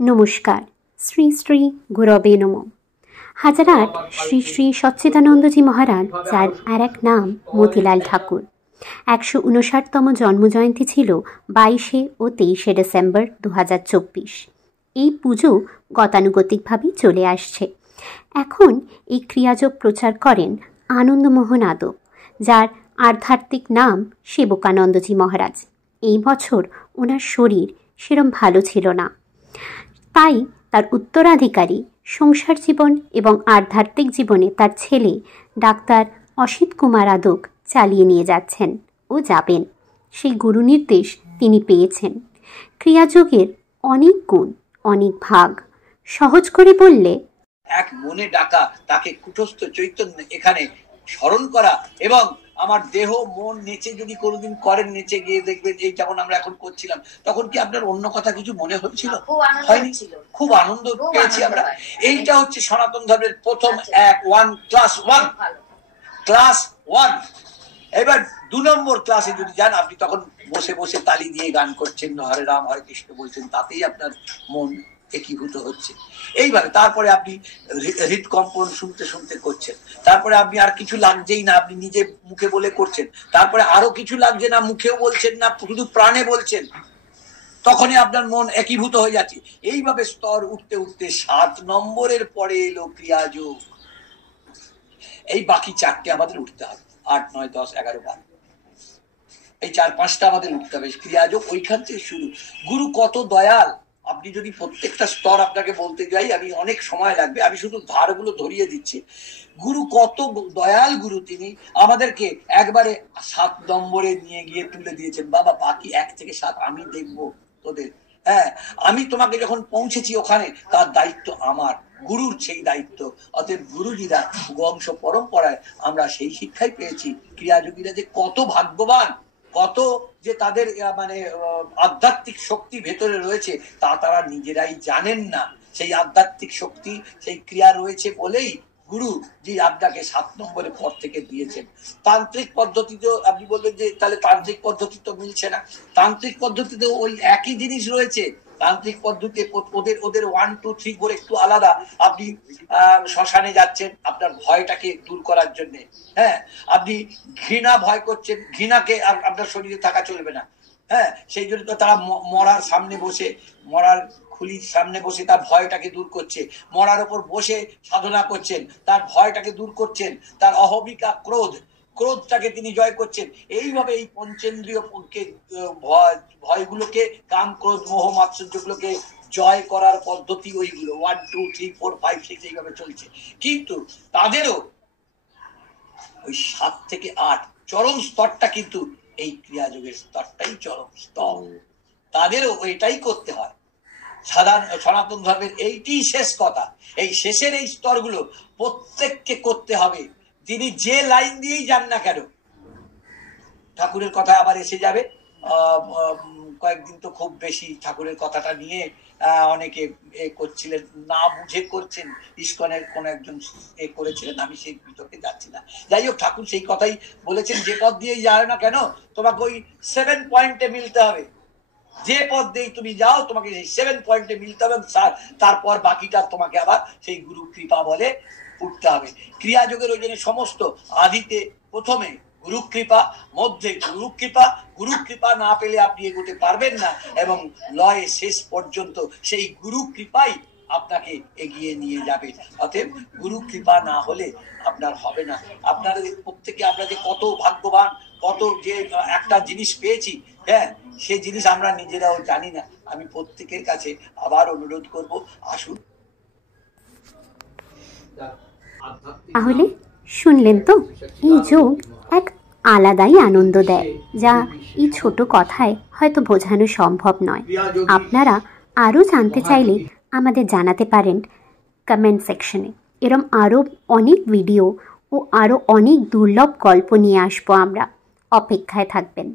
নমস্কার। শ্রী শ্রী গুরবে নমঃ। হাজারহাট শ্রী শ্রী সচ্চিদানন্দজি মহারাজ, যার আর এক নাম মতিলাল ঠাকুর, 159তম জন্মজয়ন্তী ছিল 22 ও 23 ডিসেম্বর 2024। এই পুজো গতানুগতিকভাবেই চলে আসছে। এখন এই ক্রিয়াযোগ প্রচার করেন আনন্দমোহন আদক, যার আধ্যাত্মিক নাম সেবকানন্দজি মহারাজ। এই বছর ওনার শরীর সেরম ভালো ছিল না, তাই তার উত্তরাধিকারী সংসার জীবন এবং আধ্যাত্মিক জীবনে তার ছেলে ডাক্তার অসিত কুমার আদক চালিয়ে নিয়ে যাচ্ছেন ও যাবেন। সেই গুরু নির্দেশ তিনি পেয়েছেন। ক্রিয়াযোগের অনেক গুণ, অনেক ভাগ। সহজ করে বললে, এক মনে ডাকা, তাকে কুটস্থ চৈতন্য এখানে স্মরণ করা, এবং আমার দেহ মন নেচে যদি কোনোদিন করেন, নেচে গিয়ে দেখবেন এই যেমন আমরা এখন করছিলাম, তখন কি আপনার অন্য কথা কিছু মনে হচ্ছিল? হয়নি? খুব আনন্দ পেয়েছি আমরা। এইটা হচ্ছে সনাতন ধর্মের প্রথম ক্লাস ওয়ান। এবার 2 নম্বর ক্লাসে যদি যান, আপনি তখন বসে বসে তালি দিয়ে গান করছেন, হরে রাম হরে কৃষ্ণ বলছেন, তাতেই আপনার মন একীভূত হচ্ছে। এইভাবে তারপরে আপনি হৃদকম্পন শুনতে শুনতে করছেন, তারপরে আপনি আর কিছু লাগছেই না, আপনি নিজে মুখে বলে করছেন, তারপরে আরো কিছু লাগছে না, মুখেও বলছেন না, শুধু প্রাণে বলছেন, তখনই আপনার মন একীভূত হয়ে যাচ্ছে। এইভাবে স্তর উঠতে উঠতে 7 নম্বরের পরে এলো ক্রিয়াযোগ। এই বাকি 4টে আমাদের উঠতে হবে, 8, 9, 10, 11, 12, এই 4-5টা আমাদের উঠতে হবে। ক্রিয়াযোগ ওইখান থেকে শুরু। গুরু কত দয়াল! আপনি যদি প্রত্যেকটা স্তর আপনাকে বলতে যাই, আমি অনেক সময় লাগবে, আমি শুধু ধারগুলো ধরিয়ে দিচ্ছি। গুরু কত দয়াল গুরু! তিনি আমাদেরকে একবারে 7 নম্বরে নিয়ে গিয়ে তুলে দিয়েছেন। বাবা, বাকি 1 থেকে 7 আমি দেখবো তোদের। হ্যাঁ, আমি তোমাকে যখন পৌঁছেছি ওখানে, তার দায়িত্ব আমার, গুরুর সেই দায়িত্ব। অতএব গুরুজিরা বংশ পরম্পরায় আমরা সেই শিক্ষাই পেয়েছি। ক্রিয়াযোগীরা যে কত ভাগ্যবান, কত যে তাদের মানে আধ্যাত্মিক শক্তি ভেতরে রয়েছে, তা তারা নিজেরাই জানেন না। সেই আধ্যাত্মিক শক্তি, সেই ক্রিয়া রয়েছে বলেই গুরু জি আপনাকে 7 নম্বরের পর থেকে দিয়েছেন। তান্ত্রিক পদ্ধতিতেও আপনি বলবেন যে তাহলে তান্ত্রিক পদ্ধতি তো মিলছে না। তান্ত্রিক পদ্ধতিতে ওই একই জিনিস রয়েছে। তান্ত্রিক পদ্ধতি ওদের 1, 2, 3 করে একটু আলাদা। আপনি শ্মশানে যাচ্ছেন আপনার ভয়টাকে দূর করার জন্য। হ্যাঁ, আপনি ঘৃণা ভয় করছেন, ঘৃণাকে আর আপনার শরীরে থাকা চলবে না। হ্যাঁ, সেই জন্য তো তারা মরার সামনে বসে, মরার খুলির সামনে বসে তার ভয়টাকে দূর করছে। মরার উপর বসে সাধনা করছেন, তার ভয়টাকে দূর করছেন, তার অহমিকা ক্রোধটাকে তিনি জয় করছেন। এইভাবে এই পঞ্চেন্দ্রিয় ভয়গুলোকে, কাম ক্রোধ মোহ মাৎসর্যগুলোকে জয় করার পদ্ধতি ওইগুলো 1, 2, 3, 4, 5, 6 এইভাবে চলছে। কিন্তু তাদেরও ওই 7 থেকে 8 চরম স্তরটা, কিন্তু এই ক্রিয়াযোগের স্তরটাই চরম স্তর। তাদেরও এটাই করতে হয়। সনাতন ধর্মের এইটি শেষ কথা। এই শেষের এই স্তরগুলো প্রত্যেককে করতে হবে। তিনি যে লাইন দিয়েই যান না কেন, ঠাকুরের কথা আবার এসে যাবে। কয়েকদিন তো খুব বেশি ঠাকুরের কথাটা নিয়ে অনেকে করছিলেন, না বুঝে করছেন। ইস্কনের কোন একজন করেছিলেন, আমি সেই বিতর্কে যাচ্ছি না। যাই হোক, ঠাকুর সেই কথাই বলেছেন, যে পথ দিয়েই যাও না কেন, তোমাকে ওই 7 পয়েন্টে মিলতে হবে। যে পথ দিয়ে তুমি যাও, তোমাকে সেই 7 পয়েন্টে মিলতে হবে। তারপর বাকিটা তোমাকে আবার সেই গুরু কৃপা বলে উঠতে হবে। ক্রিয়াযোগের ওই জন্য সমস্ত আদিতে প্রথমে গুরু কৃপা, মধ্যে গুরু কৃপা না পেলে আপনি এগোতে পারবেন না, এবং লয়ে শেষ পর্যন্ত সেই গুরু কৃপাই আপনাকে এগিয়ে নিয়ে যাবে। অতএব গুরু কৃপা না হলে আপনার হবে না। আপনারা প্রত্যেকে, আমরা যে কত ভাগ্যবান, কত যে একটা জিনিস পেয়েছি, হ্যাঁ, সেই জিনিস আমরা নিজেরাও জানি না। আমি প্রত্যেকের কাছে আবার অনুরোধ করব, আসুন। তাহলে শুনলেন তো, এই যোগ এক আলাদাই আনন্দ দেয়, যা এই ছোট কথায় হয়তো বোঝানো সম্ভব নয়। আপনারা আরও জানতে চাইলে আমাদের জানাতে পারেন কমেন্ট সেকশনে। এরম আরও অনেক ভিডিও ও আরও অনেক দুর্লভ গল্প নিয়ে আসবো আমরা। অপেক্ষায় থাকবেন।